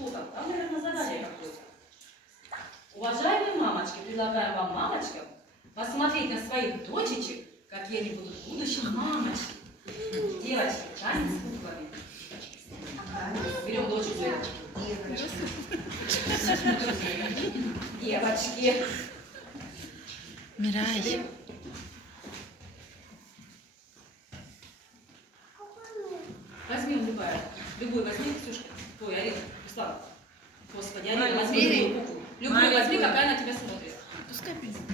что там? Там, наверное, задание какое-то. Уважаемые мамочки, предлагаю вам, мамочкам, посмотреть на своих дочечек, какие они будут в будущем мамочки. Девочки, танец с куклами. Берем дочек, девочки. Мирай. Возьми любую возьми, Ксюшка. Ой, Арина, Руслан. Господи, Арина, возьми любую куклу. Любую возьми, какая на тебя смотрит. Пускай придет.